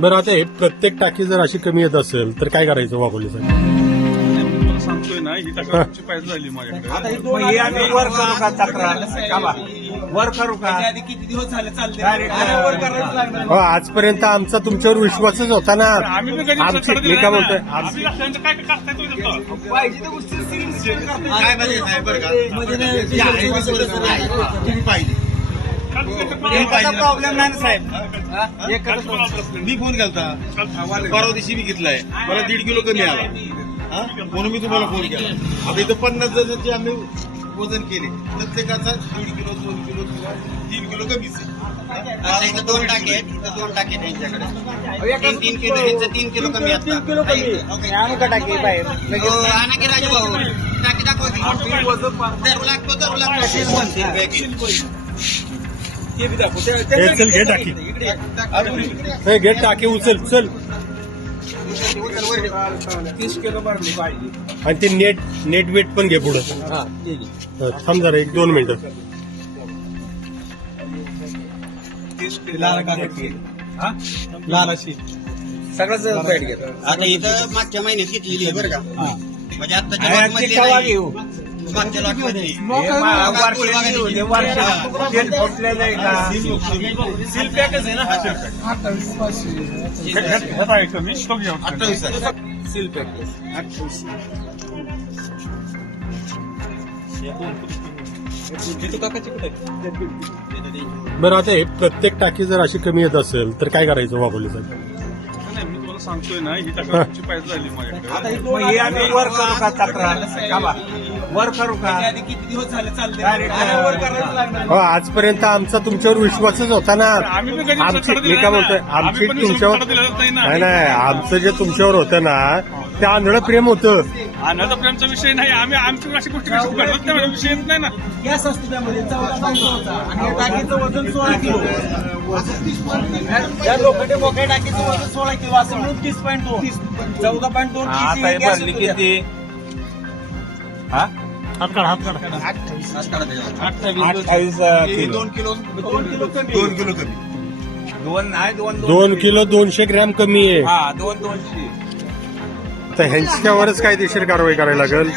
बरं आता हे प्रत्येक टाकी जर अशी कमी येत असेल तर काय करायचं वाघोलीसाठी तुम्हाला सांगतोय ना ही पाहिजे झाली माझ्याकडे मग हे आम्ही वर करू का तक्रार का बा? वर करू का आधी किती दिवस झाले चालले Direct, आता वर करायलाच लागणार हो आजपर्यंत आमचा तुमच्यावर विश्वासच होता ना आम्ही बी कधी आमची मी काय नाही बोलतोय आम्ही असल्यानंतर काय करताय तुम्ही. काय म्हणजे साहेब बरं का म्हणजे. तुम्ही पाहिजे प्रॉब्लेम नाही ना साहेब. मी फोन केलता. परवा दिवशी मी घेतलाय. मला दीड किलो कमी आला. हा? म्हणून मी तुम्हाला फोन केला. आता इथं पन्नास जणांचे आम्ही वजन केले. प्रत्येकाचा दीड किलो दोन किलो किंवा तीन किलो कमीच आहे. आता इथं दोन टाके आहेत. इथं दोन टाके आहेत त्यांच्याकडे तीन तीन किलो ह्यांचं तीन किलो कमी तीन किलो कमी. आणू का टाकी बाहेर. हो, आणा की राजू भाऊ. टाकी दाखवा लागतो धरू लागतो. ते बी दाखव. ते- हे ते- चल घे टाकी. हे घे टाकी उचल चल. तीस किलो भरली पाहिजे आणि ते नेट नेट वेट पण घे पुढं. हा ठीक आहे हं, थांब जरा एक दोन मिनिटं. लाल कागद हा? लाल अशी सगळंच घेतो आता इथं मागच्या महिन्यात घेतलेली आहे बरं का. हा. म्हणजे आजची. घेऊ? मागच्या हे सील पॅकच आहे ना हे- हे- हे अठ्ठावीस. सील बरं आता हे प्रत्येक टाकी जर अशी कमी येत असेल तर काय करायचं मी तुम्हाला सांगतोय ना ही तुमची पाहिजे झाली माझ्याकडे मग हे आम्ही वर करू का? आधी किती दिवस झाले चालले? वर लागणार. हो आजपर्यंत आमचा तुमच्यावर विश्वासच होता ना. आम्ही बी कधी आमची दिली मी काय नाही. बोलतोय. आमची आम्ही पण तुमच्यावर नाही ना. नाही नाही आमचं जे तुमच्यावर होतं ना ते आंधळं प्रेम होतं. आनंद प्रेमचा विषय नाही. आम्ही आमची अशी गोष्टी कशी घडत नाही विषय येत नाही ना. गॅस असतो त्यामध्ये चौदा पॉईंट होता आणि या टाकीचं वजन सोळा किलो. या लोखंडे टाकीचं वजन सोळा किलो असं म्हणून तीस पॉईंट दोन. चौदा पॉईंट दोन आता हे भरली किती? हा? किलो. दोन किलो दोन किलो कमी. दोन किलो कमी. दोन नाही दोन दोन किलो दोनशे ग्रॅम कमी आहे. हा दोन दोनशे. तर ह्यांच्यावरच कायदेशीर कारवाई करायला लागेल.